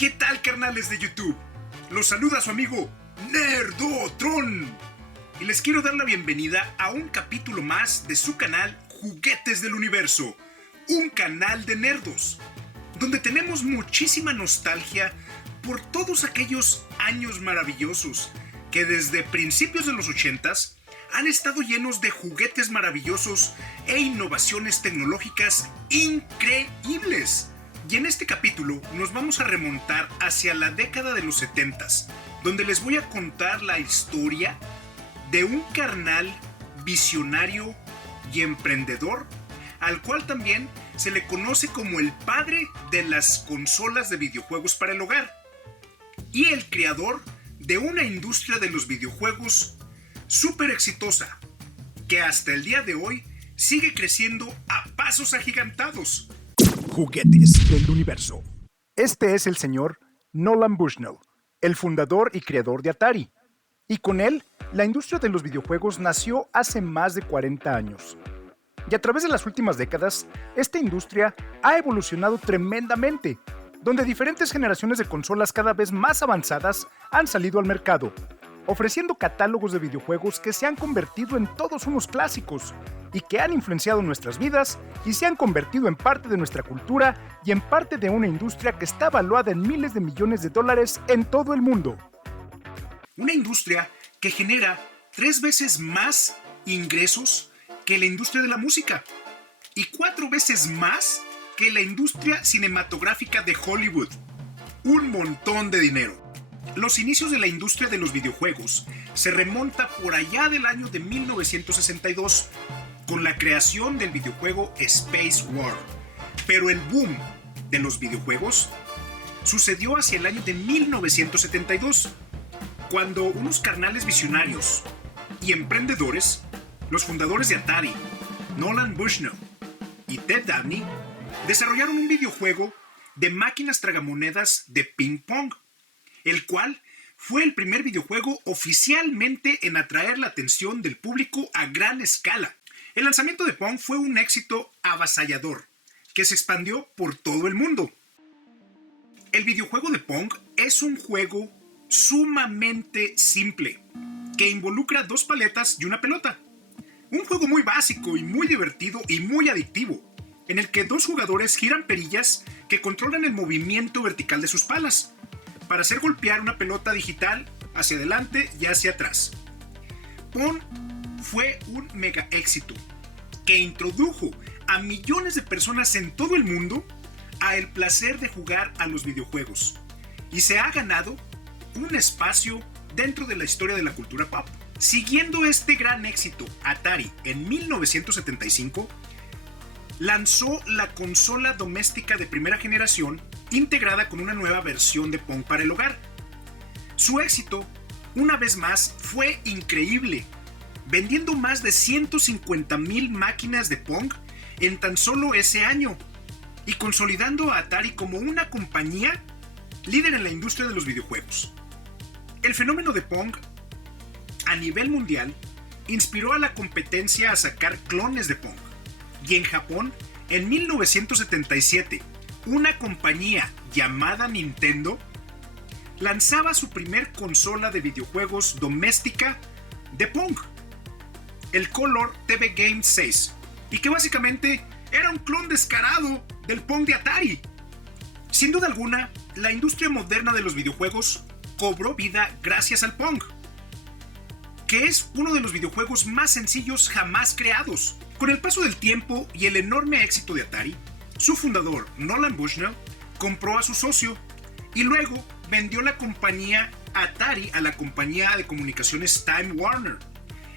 ¿Qué tal, carnales de YouTube? Los saluda su amigo Nerdotron. Y les quiero dar la bienvenida a un capítulo más de su canal Juguetes del Universo, un canal de nerdos, donde tenemos muchísima nostalgia por todos aquellos años maravillosos que desde principios de los 80s han estado llenos de juguetes maravillosos e innovaciones tecnológicas increíbles. Y en este capítulo nos vamos a remontar hacia la década de los 70s, donde les voy a contar la historia de un carnal visionario y emprendedor, al cual también se le conoce como el padre de las consolas de videojuegos para el hogar, y el creador de una industria de los videojuegos súper exitosa, que hasta el día de hoy sigue creciendo a pasos agigantados. Juguetes del Universo. Este es el señor Nolan Bushnell, el fundador y creador de Atari. Y con él, la industria de los videojuegos nació hace más de 40 años. Y a través de las últimas décadas, esta industria ha evolucionado tremendamente, donde diferentes generaciones de consolas cada vez más avanzadas han salido al mercado, ofreciendo catálogos de videojuegos que se han convertido en todos unos clásicos y que han influenciado nuestras vidas y se han convertido en parte de nuestra cultura y en parte de una industria que está valuada en miles de millones de dólares en todo el mundo. Una industria que genera 3 veces más ingresos que la industria de la música y 4 veces más que la industria cinematográfica de Hollywood. Un montón de dinero. Los inicios de la industria de los videojuegos se remonta por allá del año de 1962 con la creación del videojuego Space War. Pero el boom de los videojuegos sucedió hacia el año de 1972, cuando unos carnales visionarios y emprendedores, los fundadores de Atari, Nolan Bushnell y Ted Dabney, desarrollaron un videojuego de máquinas tragamonedas de ping pong, el cual fue el primer videojuego oficialmente en atraer la atención del público a gran escala. El lanzamiento de Pong fue un éxito avasallador, que se expandió por todo el mundo. El videojuego de Pong es un juego sumamente simple, que involucra 2 paletas y una pelota. Un juego muy básico y muy divertido y muy adictivo, en el que 2 jugadores giran perillas que controlan el movimiento vertical de sus palas, para hacer golpear una pelota digital hacia adelante y hacia atrás. Pong fue un mega éxito que introdujo a millones de personas en todo el mundo a el placer de jugar a los videojuegos y se ha ganado un espacio dentro de la historia de la cultura pop. Siguiendo este gran éxito, Atari en 1975 lanzó la consola doméstica de primera generación integrada con una nueva versión de Pong para el hogar. Su éxito, una vez más, fue increíble, vendiendo más de 150,000 máquinas de Pong en tan solo ese año y consolidando a Atari como una compañía líder en la industria de los videojuegos. El fenómeno de Pong a nivel mundial inspiró a la competencia a sacar clones de Pong, y en Japón, en 1977, una compañía llamada Nintendo lanzaba su primer consola de videojuegos doméstica de Pong, el Color TV Game 6, y que básicamente era un clon descarado del Pong de Atari. Sin duda alguna, la industria moderna de los videojuegos cobró vida gracias al Pong, que es uno de los videojuegos más sencillos jamás creados. Con el paso del tiempo y el enorme éxito de Atari, su fundador, Nolan Bushnell, compró a su socio y luego vendió la compañía Atari a la compañía de comunicaciones Time Warner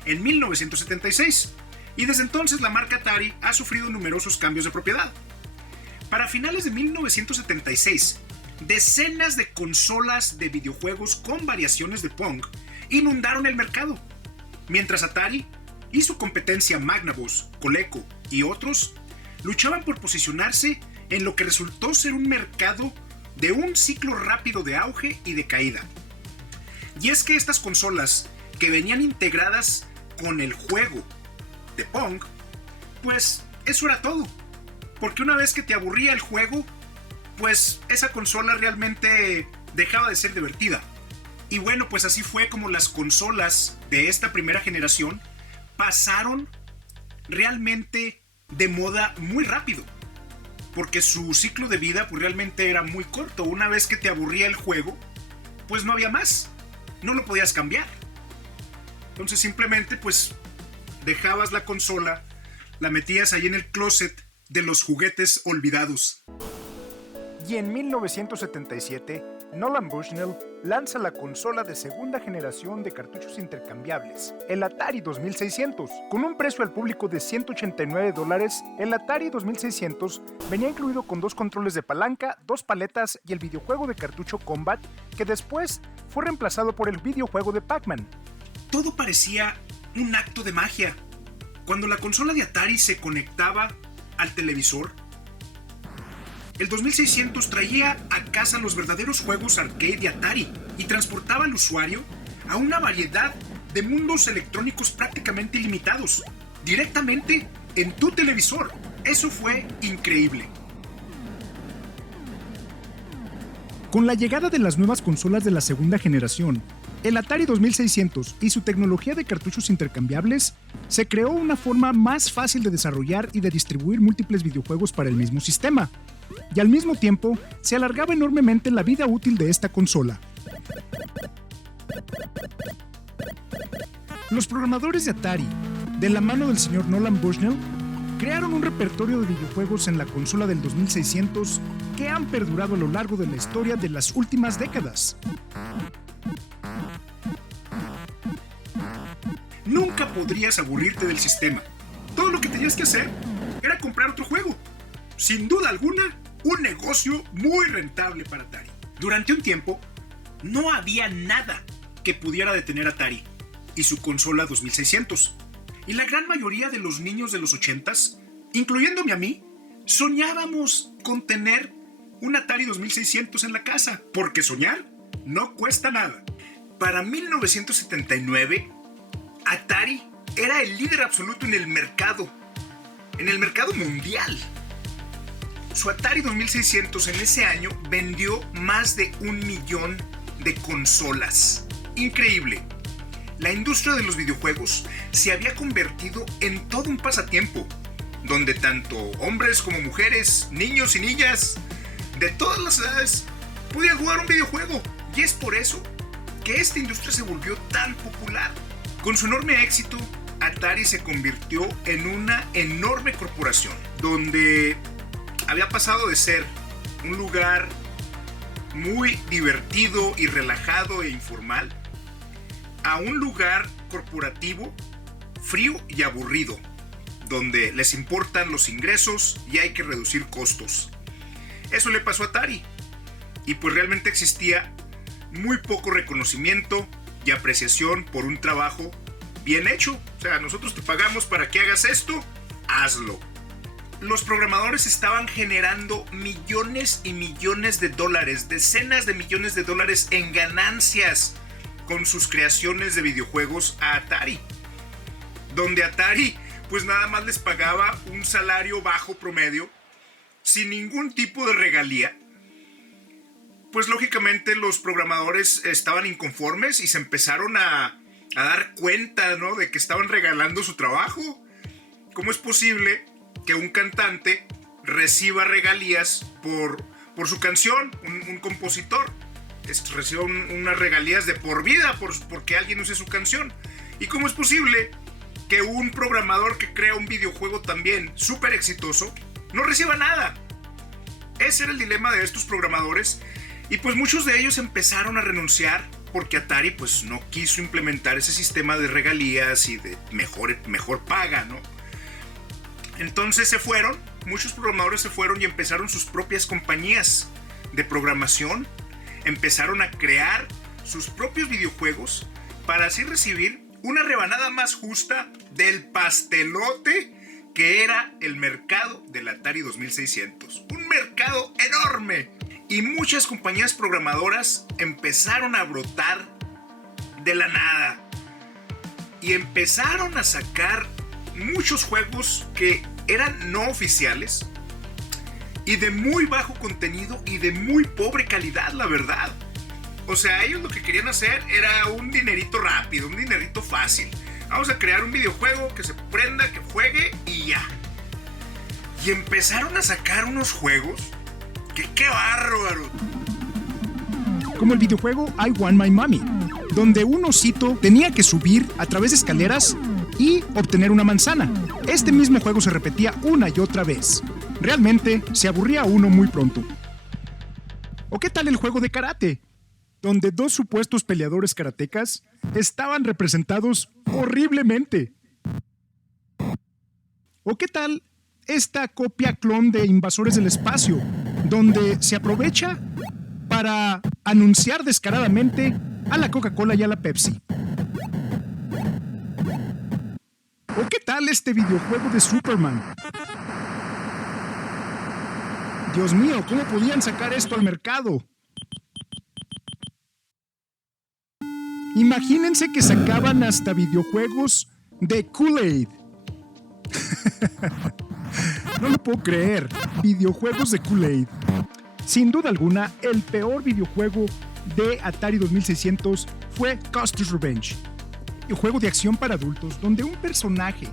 en 1976, y desde entonces la marca Atari ha sufrido numerosos cambios de propiedad. Para finales de 1976, decenas de consolas de videojuegos con variaciones de Pong inundaron el mercado, mientras Atari y su competencia Magnavox, Coleco y otros luchaban por posicionarse en lo que resultó ser un mercado de un ciclo rápido de auge y de caída. Y es que estas consolas, que venían integradas con el juego de Pong, pues eso era todo, porque una vez que te aburría el juego, pues esa consola realmente dejaba de ser divertida. Y bueno, pues así fue como las consolas de esta primera generación pasaron realmente de moda muy rápido, porque su ciclo de vida pues realmente era muy corto. Una vez que te aburría el juego, pues no había más, no lo podías cambiar. Entonces simplemente pues dejabas la consola, la metías ahí en el closet de los juguetes olvidados. Y en 1977, Nolan Bushnell lanza la consola de segunda generación de cartuchos intercambiables, el Atari 2600. Con un precio al público de $189, el Atari 2600 venía incluido con 2 controles de palanca, 2 paletas y el videojuego de cartucho Combat, que después fue reemplazado por el videojuego de Pac-Man. Todo parecía un acto de magia. Cuando la consola de Atari se conectaba al televisor, el 2600 traía a casa los verdaderos juegos arcade de Atari y transportaba al usuario a una variedad de mundos electrónicos prácticamente ilimitados, directamente en tu televisor. Eso fue increíble. Con la llegada de las nuevas consolas de la segunda generación, el Atari 2600 y su tecnología de cartuchos intercambiables, se creó una forma más fácil de desarrollar y de distribuir múltiples videojuegos para el mismo sistema, y al mismo tiempo se alargaba enormemente la vida útil de esta consola. Los programadores de Atari, de la mano del señor Nolan Bushnell, crearon un repertorio de videojuegos en la consola del 2600 que han perdurado a lo largo de la historia de las últimas décadas. Nunca podrías aburrirte del sistema. Todo lo que tenías que hacer era comprar otro juego. Sin duda alguna, un negocio muy rentable para Atari. Durante un tiempo, no había nada que pudiera detener a Atari y su consola 2600. Y la gran mayoría de los niños de los 80s, incluyéndome a mí, soñábamos con tener un Atari 2600 en la casa, porque soñar no cuesta nada. Para 1979, Atari era el líder absoluto en el mercado mundial. Su Atari 2600 en ese año vendió más de 1 millón de consolas. Increíble. La industria de los videojuegos se había convertido en todo un pasatiempo, donde tanto hombres como mujeres, niños y niñas de todas las edades podían jugar un videojuego. Y es por eso que esta industria se volvió tan popular. Con su enorme éxito, Atari se convirtió en una enorme corporación, donde había pasado de ser un lugar muy divertido y relajado e informal a un lugar corporativo frío y aburrido, donde les importan los ingresos y hay que reducir costos. Eso le pasó a Atari, y pues realmente existía muy poco reconocimiento y apreciación por un trabajo bien hecho. O sea, nosotros te pagamos para que hagas esto, hazlo. Los programadores estaban generando millones y millones de dólares, decenas de millones de dólares en ganancias con sus creaciones de videojuegos a Atari, donde Atari pues nada más les pagaba un salario bajo promedio sin ningún tipo de regalía. Pues lógicamente los programadores estaban inconformes y se empezaron a dar cuenta, ¿no?, de que estaban regalando su trabajo. ¿Cómo es posible que un cantante reciba regalías por su canción, un compositor reciba unas regalías de por vida porque alguien use su canción? ¿Y cómo es posible que un programador que crea un videojuego también súper exitoso no reciba nada? Ese era el dilema de estos programadores, y pues muchos de ellos empezaron a renunciar porque Atari pues no quiso implementar ese sistema de regalías y de mejor paga, ¿no? Entonces muchos programadores se fueron y empezaron sus propias compañías de programación, empezaron a crear sus propios videojuegos para así recibir una rebanada más justa del pastelote que era el mercado del Atari 2600. Un mercado enorme. Y muchas compañías programadoras empezaron a brotar de la nada y empezaron a sacar muchos juegos que eran no oficiales, y de muy bajo contenido y de muy pobre calidad, la verdad. O sea, ellos lo que querían hacer era un dinerito rápido, un dinerito fácil. Vamos a crear un videojuego que se prenda, que juegue y ya. Y empezaron a sacar unos juegos que ¡qué bárbaro! Como el videojuego I Want My Mommy, donde un osito tenía que subir a través de escaleras y obtener una manzana. Este mismo juego se repetía una y otra vez. Realmente se aburría uno muy pronto. ¿O qué tal el juego de karate? Donde dos supuestos peleadores karatecas estaban representados horriblemente. ¿O qué tal esta copia clon de Invasores del Espacio, donde se aprovecha para anunciar descaradamente a la Coca-Cola y a la Pepsi? ¿O qué tal este videojuego de Superman? Dios mío, ¿cómo podían sacar esto al mercado? Imagínense que sacaban hasta videojuegos de Kool-Aid. No lo puedo creer. Videojuegos de Kool-Aid. Sin duda alguna, el peor videojuego de Atari 2600 fue Custer's Revenge. Un juego de acción para adultos donde un personaje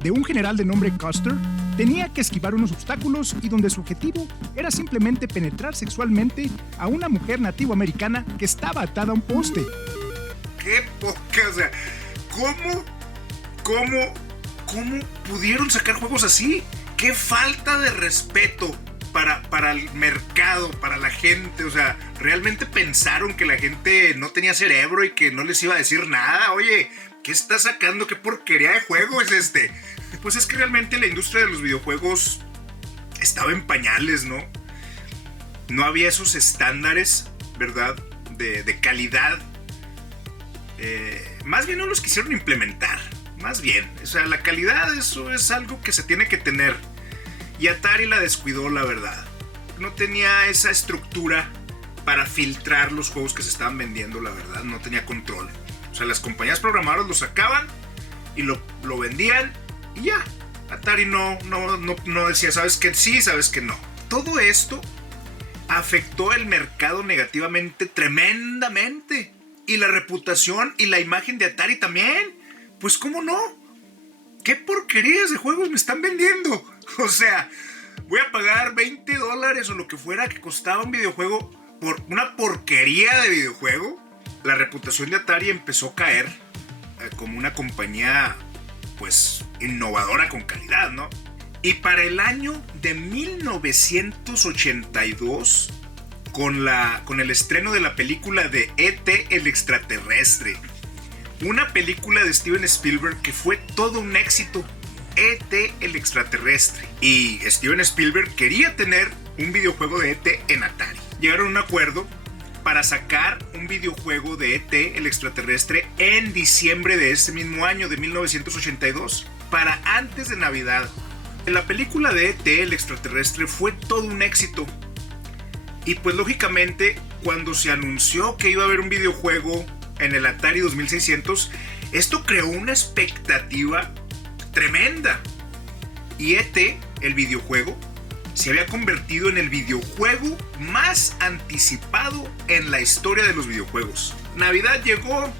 de un general de nombre Custer tenía que esquivar unos obstáculos y donde su objetivo era simplemente penetrar sexualmente a una mujer nativoamericana que estaba atada a un poste. ¡Qué poca! O sea, ¿cómo pudieron sacar juegos así? ¡Qué falta de respeto para el mercado, para la gente! O sea, ¿realmente pensaron que la gente no tenía cerebro y que no les iba a decir nada? Oye, ¿qué está sacando? ¿Qué porquería de juego es este? Pues es que realmente la industria de los videojuegos estaba en pañales, ¿no? No había esos estándares, ¿verdad? De calidad. Más bien no los quisieron implementar. Más bien, o sea, la calidad, eso es algo que se tiene que tener. Y Atari la descuidó, la verdad. No tenía esa estructura para filtrar los juegos que se estaban vendiendo, la verdad. No tenía control. O sea, las compañías programadoras lo sacaban y lo vendían y ya. Atari no decía, ¿sabes qué? Sí, ¿sabes qué? No. Todo esto afectó el mercado negativamente, tremendamente. Y la reputación y la imagen de Atari también. Pues ¿cómo no? ¿Qué porquerías de juegos me están vendiendo? O sea, voy a pagar $20 o lo que fuera que costaba un videojuego por una porquería de videojuego. La reputación de Atari empezó a caer como una compañía, pues, innovadora con calidad, ¿no? Y para el año de 1982, con el estreno de la película de E.T. el extraterrestre, una película de Steven Spielberg que fue todo un éxito, E.T. el extraterrestre. Y Steven Spielberg quería tener un videojuego de E.T. en Atari. Llegaron a un acuerdo para sacar un videojuego de E.T. el extraterrestre en diciembre de ese mismo año, de 1982, para antes de Navidad. La película de E.T. el extraterrestre fue todo un éxito. Y pues lógicamente, cuando se anunció que iba a haber un videojuego en el Atari 2600, esto creó una expectativa tremenda. Y E.T., el videojuego, se había convertido en el videojuego más anticipado en la historia de los videojuegos. Navidad llegó,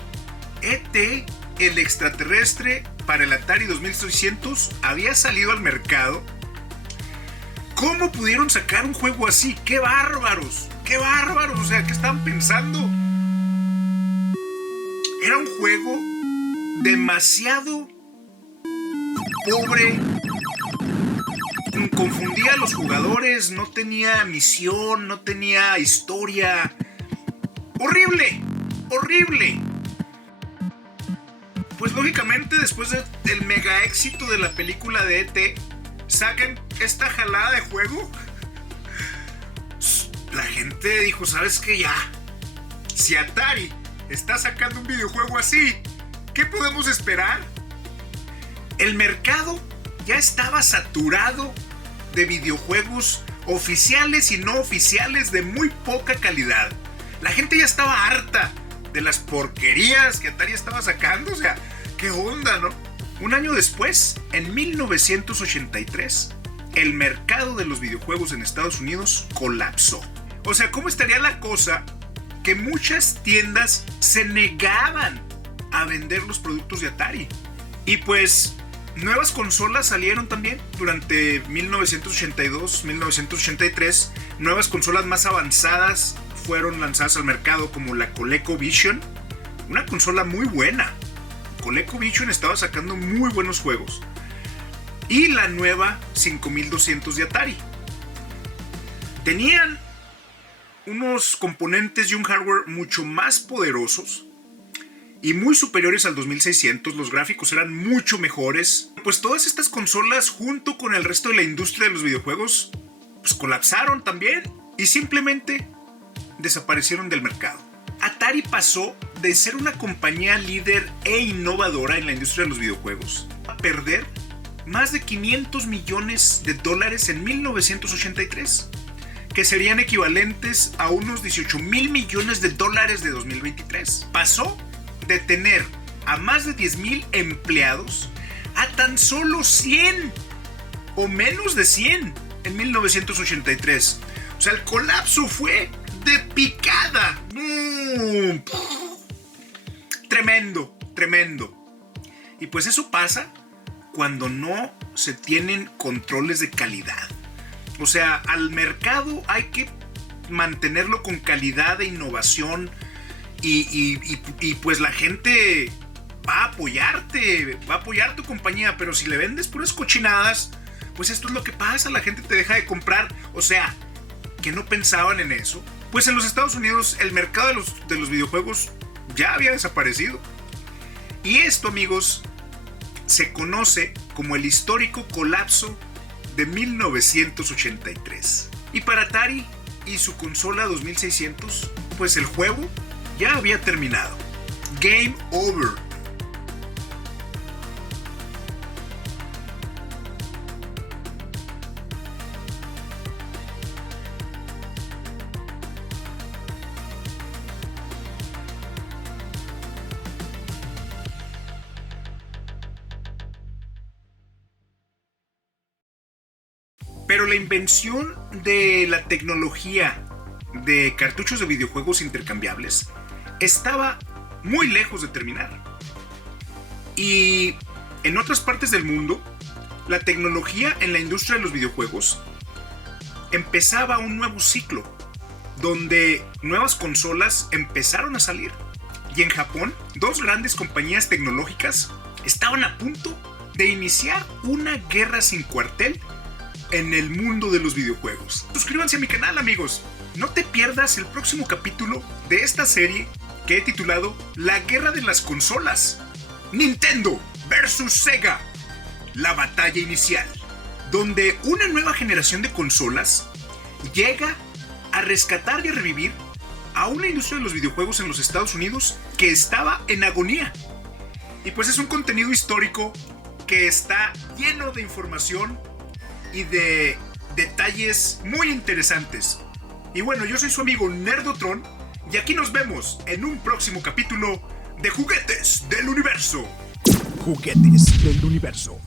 E.T., el extraterrestre para el Atari 2600 había salido al mercado. ¿Cómo pudieron sacar un juego así? ¡Qué bárbaros! ¡Qué bárbaros! O sea, ¿qué estaban pensando? Era un juego demasiado pobre, confundía a los jugadores, no tenía misión, no tenía historia. ¡Horrible! ¡Horrible! Pues lógicamente, después del mega éxito de la película de E.T., sacan esta jalada de juego. La gente dijo, ¿sabes qué? Ya, si Atari está sacando un videojuego así, ¿qué podemos esperar? El mercado ya estaba saturado de videojuegos oficiales y no oficiales de muy poca calidad. La gente ya estaba harta de las porquerías que Atari estaba sacando. O sea, ¿qué onda, no? Un año después, en 1983, el mercado de los videojuegos en Estados Unidos colapsó. O sea, ¿cómo estaría la cosa que muchas tiendas se negaban a vender los productos de Atari? Y pues nuevas consolas salieron también durante 1982, 1983. Nuevas consolas más avanzadas fueron lanzadas al mercado, como la ColecoVision, una consola muy buena. ColecoVision estaba sacando muy buenos juegos. Y la nueva 5200 de Atari. Tenían unos componentes y un hardware mucho más poderosos y muy superiores al 2600. Los gráficos eran mucho mejores. Pues todas estas consolas, junto con el resto de la industria de los videojuegos, pues colapsaron también y simplemente desaparecieron del mercado. Atari pasó de ser una compañía líder e innovadora en la industria de los videojuegos a perder más de $500 millones en 1983, que serían equivalentes a unos $18 mil millones de 2023. Pasó de tener a más de 10,000 empleados a tan solo 100 o menos de 100 en 1983. O sea, el colapso fue de picada. Tremendo, tremendo. Y pues eso pasa cuando no se tienen controles de calidad. O sea, al mercado hay que mantenerlo con calidad e innovación y pues la gente va a apoyarte, va a apoyar tu compañía, pero si le vendes puras cochinadas, pues esto es lo que pasa, la gente te deja de comprar. O sea, que no pensaban en eso. Pues en los Estados Unidos el mercado de los videojuegos ya había desaparecido. Y esto, amigos, se conoce como el histórico colapso de 1983. Y para Atari y su consola 2600, pues el juego ya había terminado. Game over. Pero la invención de la tecnología de cartuchos de videojuegos intercambiables estaba muy lejos de terminar. Y en otras partes del mundo, la tecnología en la industria de los videojuegos empezaba un nuevo ciclo, donde nuevas consolas empezaron a salir. Y en Japón, dos grandes compañías tecnológicas estaban a punto de iniciar una guerra sin cuartel en el mundo de los videojuegos. Suscríbanse a mi canal, amigos. No te pierdas el próximo capítulo de esta serie que he titulado La Guerra de las Consolas. Nintendo versus Sega. La batalla inicial. Donde una nueva generación de consolas llega a rescatar y a revivir a una industria de los videojuegos en los Estados Unidos que estaba en agonía. Y pues es un contenido histórico que está lleno de información y de detalles muy interesantes. Y bueno, yo soy su amigo Nerdotron y aquí nos vemos en un próximo capítulo de Juguetes del Universo. Juguetes del Universo.